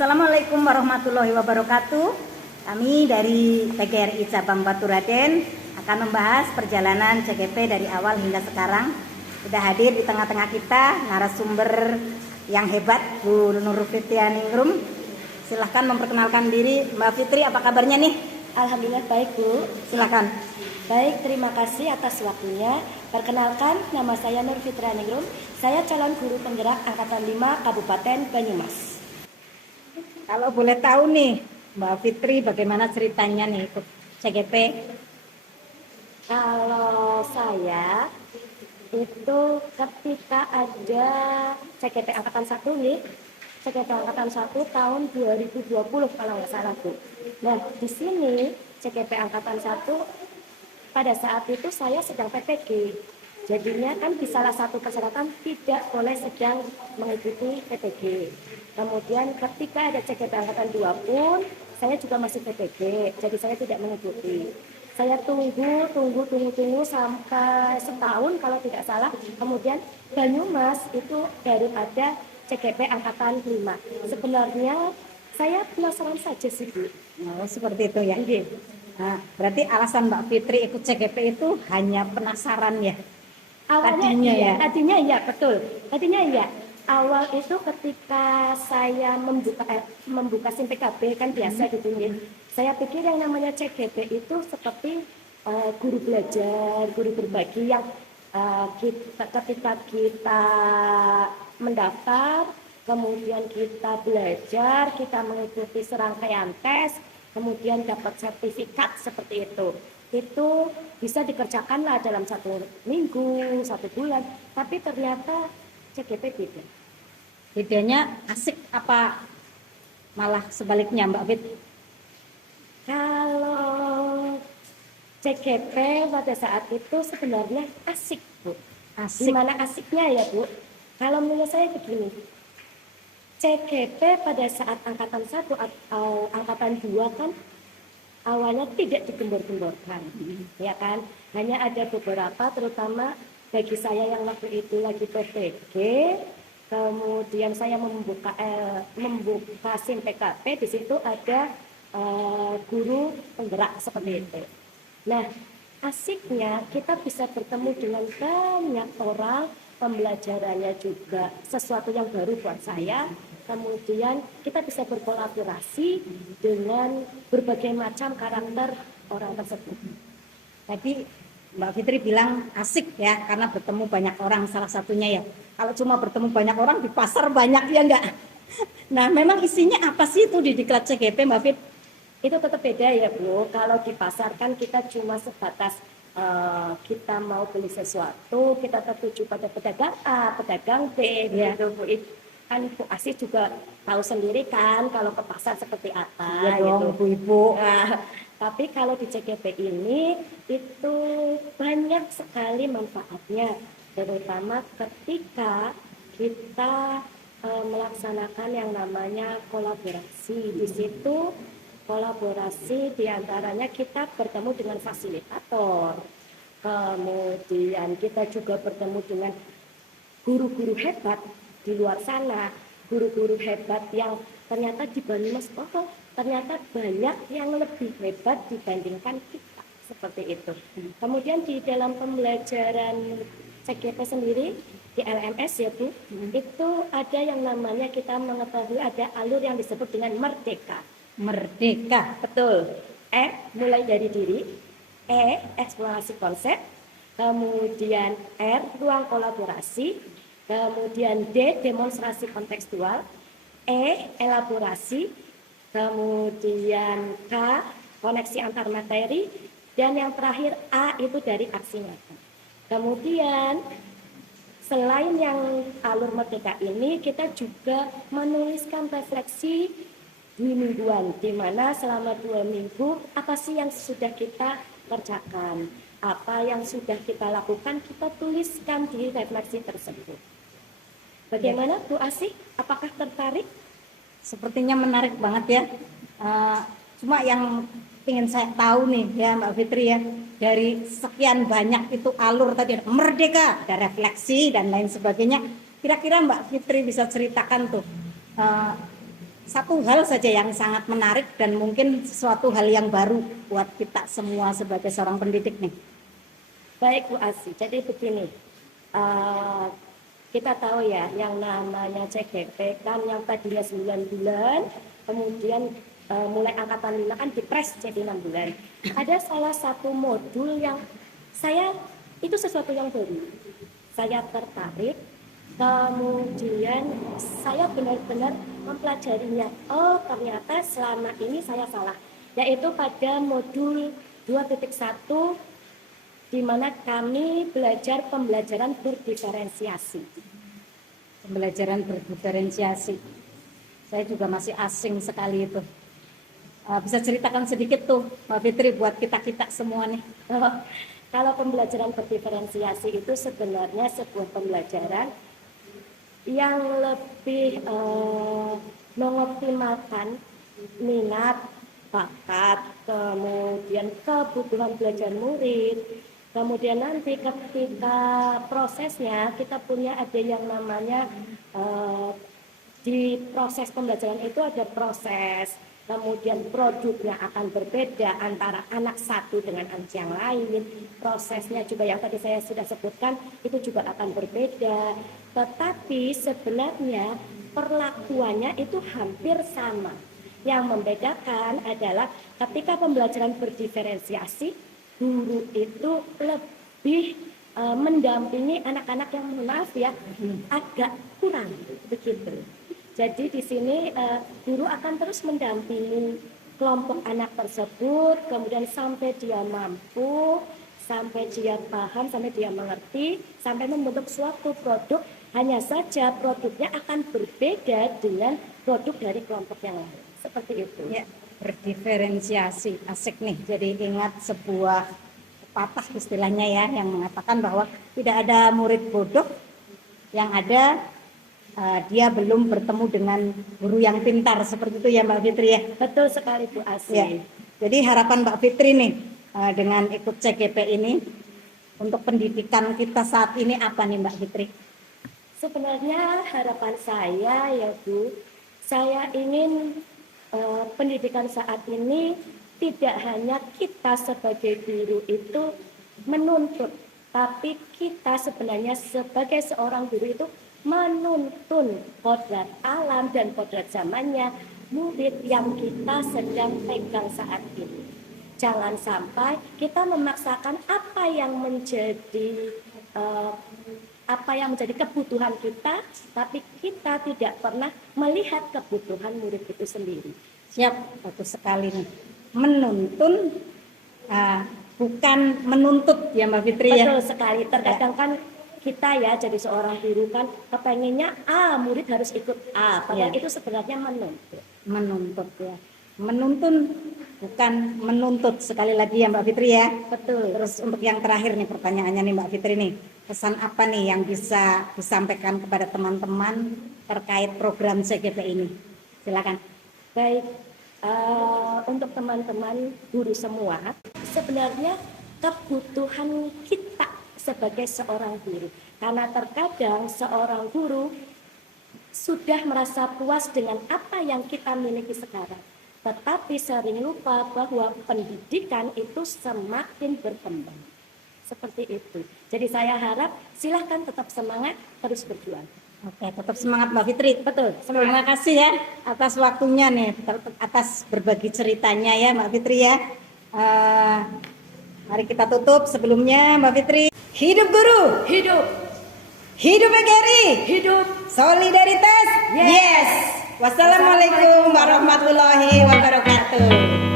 Assalamualaikum warahmatullahi wabarakatuh. Kami dari PGRI Cabang Baturaden akan membahas perjalanan CGP dari awal hingga sekarang. Sudah hadir di tengah-tengah kita narasumber yang hebat, Bu Nur Fitrianingrum. Silahkan memperkenalkan diri, Mbak Fitri. Apa kabarnya nih? Alhamdulillah baik, Bu. Silahkan. Baik, terima kasih atas waktunya. Perkenalkan, nama saya Nur Fitrianingrum. Saya calon guru penggerak Angkatan 5 Kabupaten Banyumas. Kalau boleh tahu nih, Mbak Fitri, bagaimana ceritanya nih ikut CGP? Kalau saya itu ketika ada CGP Angkatan 1 nih, CGP Angkatan 1 tahun 2020 kalau nggak salah, Bu. Nah, di sini CGP Angkatan 1 pada saat itu saya sedang PPG. Jadinya kan di salah satu persyaratan tidak boleh sedang mengikuti PPG. Kemudian ketika ada CGP Angkatan 2 pun saya juga masih PPG, jadi saya tidak mengikuti. Saya tunggu sampai setahun kalau tidak salah. Kemudian Banyumas itu baru ada CGP Angkatan 5. Sebenarnya saya penasaran saja sih, Bu. Oh, seperti itu ya. Nah, berarti alasan Mbak Fitri ikut CGP itu hanya penasaran ya? Awalnya iya, tadinya iya, betul. Tadinya iya. Awal itu ketika saya membuka SIM PKB kan biasa gitu ya. Saya pikir yang namanya CGP itu seperti guru belajar, guru berbagi yang ketika kita mendaftar, kemudian kita belajar, kita mengikuti serangkaian tes, kemudian dapat sertifikat seperti itu. Itu bisa dikerjakanlah dalam 1 minggu, 1 bulan, tapi ternyata CGP beda. Bedanya asik apa malah sebaliknya, Mbak Fit? Kalau CGP pada saat itu sebenarnya asik, Bu. Asik. Gimana asiknya ya, Bu? Kalau menurut saya begini, CGP pada saat angkatan 1 atau angkatan 2 kan awalnya tidak digembor-gemborkan, ya kan? Hanya ada beberapa, terutama bagi saya yang waktu itu lagi PPG, kemudian saya membuka SIM PKB, di situ ada guru penggerak seperti itu. Nah, asiknya kita bisa bertemu dengan banyak orang, pembelajarannya juga sesuatu yang baru buat saya. Kemudian kita bisa berkolaborasi dengan berbagai macam karakter orang tersebut. Tadi Mbak Fitri bilang asik ya karena bertemu banyak orang, salah satunya ya. Kalau cuma bertemu banyak orang di pasar banyak ya enggak? Nah, memang isinya apa sih itu di diklat CGP, Mbak Fit? Itu tetap beda ya, Bu. Kalau di pasar kan kita cuma sebatas kita mau beli sesuatu, kita tertuju pada pedagang A, pedagang B, gitu, Bu. Kan Bu Asih juga tahu sendiri kan kalau ke pasar seperti apa, ya dong, gitu. Ibu. Nah, tapi kalau di CGP ini itu banyak sekali manfaatnya, terutama ketika kita melaksanakan yang namanya kolaborasi. Di situ kolaborasi diantaranya kita bertemu dengan fasilitator, kemudian kita juga bertemu dengan guru-guru hebat di luar sana, guru-guru hebat yang ternyata di Banyumas, ternyata banyak yang lebih hebat dibandingkan kita, seperti itu. Kemudian di dalam pembelajaran CGP sendiri di LMS ya, Bu, itu ada yang namanya kita mengetahui ada alur yang disebut dengan merdeka. Merdeka. Betul. Mulai dari diri, eksplorasi konsep, kemudian ruang kolaborasi, kemudian demonstrasi kontekstual, elaborasi, kemudian koneksi antar materi, dan yang terakhir A itu dari aksi nyata. Kemudian selain yang alur merdeka ini, kita juga menuliskan refleksi 2 mingguan, di mana selama 2 minggu apa sih yang sudah kita kerjakan, apa yang sudah kita lakukan, kita tuliskan di refleksi tersebut. Bagaimana Bu Asih? Apakah tertarik? Sepertinya menarik banget ya. Cuma yang ingin saya tahu nih ya Mbak Fitri ya, dari sekian banyak itu alur tadi ada merdeka, ada refleksi dan lain sebagainya. Kira-kira Mbak Fitri bisa ceritakan tuh satu hal saja yang sangat menarik dan mungkin sesuatu hal yang baru buat kita semua sebagai seorang pendidik nih. Baik Bu Asi, jadi begini, kita tahu ya yang namanya CGP kan yang tadinya 9 bulan, kemudian mulai angkatan 5 kan dipres jadi 6 bulan. Ada salah satu modul yang itu sesuatu yang baru. Saya tertarik, kemudian saya benar-benar mempelajarinya. Oh ternyata selama ini saya salah, yaitu pada modul 2.1 di mana kami belajar pembelajaran berdiferensiasi. Pembelajaran berdiferensiasi. Saya juga masih asing sekali itu. Bisa ceritakan sedikit tuh Mbak Fitri buat kita-kita semua nih. Kalau pembelajaran berdiferensiasi itu sebenarnya sebuah pembelajaran yang lebih mengoptimalkan minat, bakat, kemudian kebutuhan belajar murid. Kemudian nanti ketika prosesnya kita punya ada yang namanya di proses pembelajaran itu ada proses, kemudian produknya akan berbeda antara anak satu dengan anak yang lain. Prosesnya juga yang tadi saya sudah sebutkan itu juga akan berbeda. Tetapi sebenarnya perlakuannya itu hampir sama. Yang membedakan adalah ketika pembelajaran berdiferensiasi, guru itu lebih mendampingi anak-anak yang maaf ya agak kurang begitu. Jadi di sini guru akan terus mendampingi kelompok anak tersebut, kemudian sampai dia mampu, sampai dia paham, sampai dia mengerti, sampai membentuk suatu produk. Hanya saja produknya akan berbeda dengan produk dari kelompok yang lain. Seperti itu. Ya, berdiferensiasi, asik nih. Jadi ingat sebuah pepatah istilahnya ya yang mengatakan bahwa tidak ada murid bodoh, yang ada dia belum bertemu dengan guru yang pintar, seperti itu ya Mbak Fitri ya. Betul sekali Bu Asi. Ya. Jadi harapan Mbak Fitri nih dengan ikut CGP ini untuk pendidikan kita saat ini apa nih Mbak Fitri? Sebenarnya harapan saya ya Bu, saya ingin pendidikan saat ini tidak hanya kita sebagai guru itu menuntut, tapi kita sebenarnya sebagai seorang guru itu menuntun kodrat alam dan kodrat zamannya murid yang kita sedang pegang saat ini. Jangan sampai kita memaksakan apa yang menjadi kebutuhan kita, tapi kita tidak pernah melihat kebutuhan murid itu sendiri. Siap, bagus sekali nih. Menuntun bukan menuntut ya Mbak Fitri ya. Betul sekali. Terkadang kan kita ya jadi seorang guru kan kepengennya murid harus ikut padahal itu sebenarnya menuntut ya. Menuntun bukan menuntut, sekali lagi ya Mbak Fitri ya. Betul. Terus untuk yang terakhir nih pertanyaannya nih Mbak Fitri nih, pesan apa nih yang bisa disampaikan kepada teman-teman terkait program CGP ini? Silakan. Baik, untuk teman-teman guru semua, sebenarnya kebutuhan kita sebagai seorang guru, karena terkadang seorang guru sudah merasa puas dengan apa yang kita miliki sekarang, tetapi sering lupa bahwa pendidikan itu semakin berkembang. Seperti itu. Jadi saya harap silahkan tetap semangat, terus berjuang. Oke, tetap semangat Mbak Fitri. Betul. Terima kasih ya atas waktunya nih, atas berbagi ceritanya ya Mbak Fitri ya. Mari kita tutup sebelumnya Mbak Fitri. Hidup guru, Hidup. hidup PGRI, Hidup. solidaritas. Yes. Wassalamualaikum warahmatullahi wabarakatuh.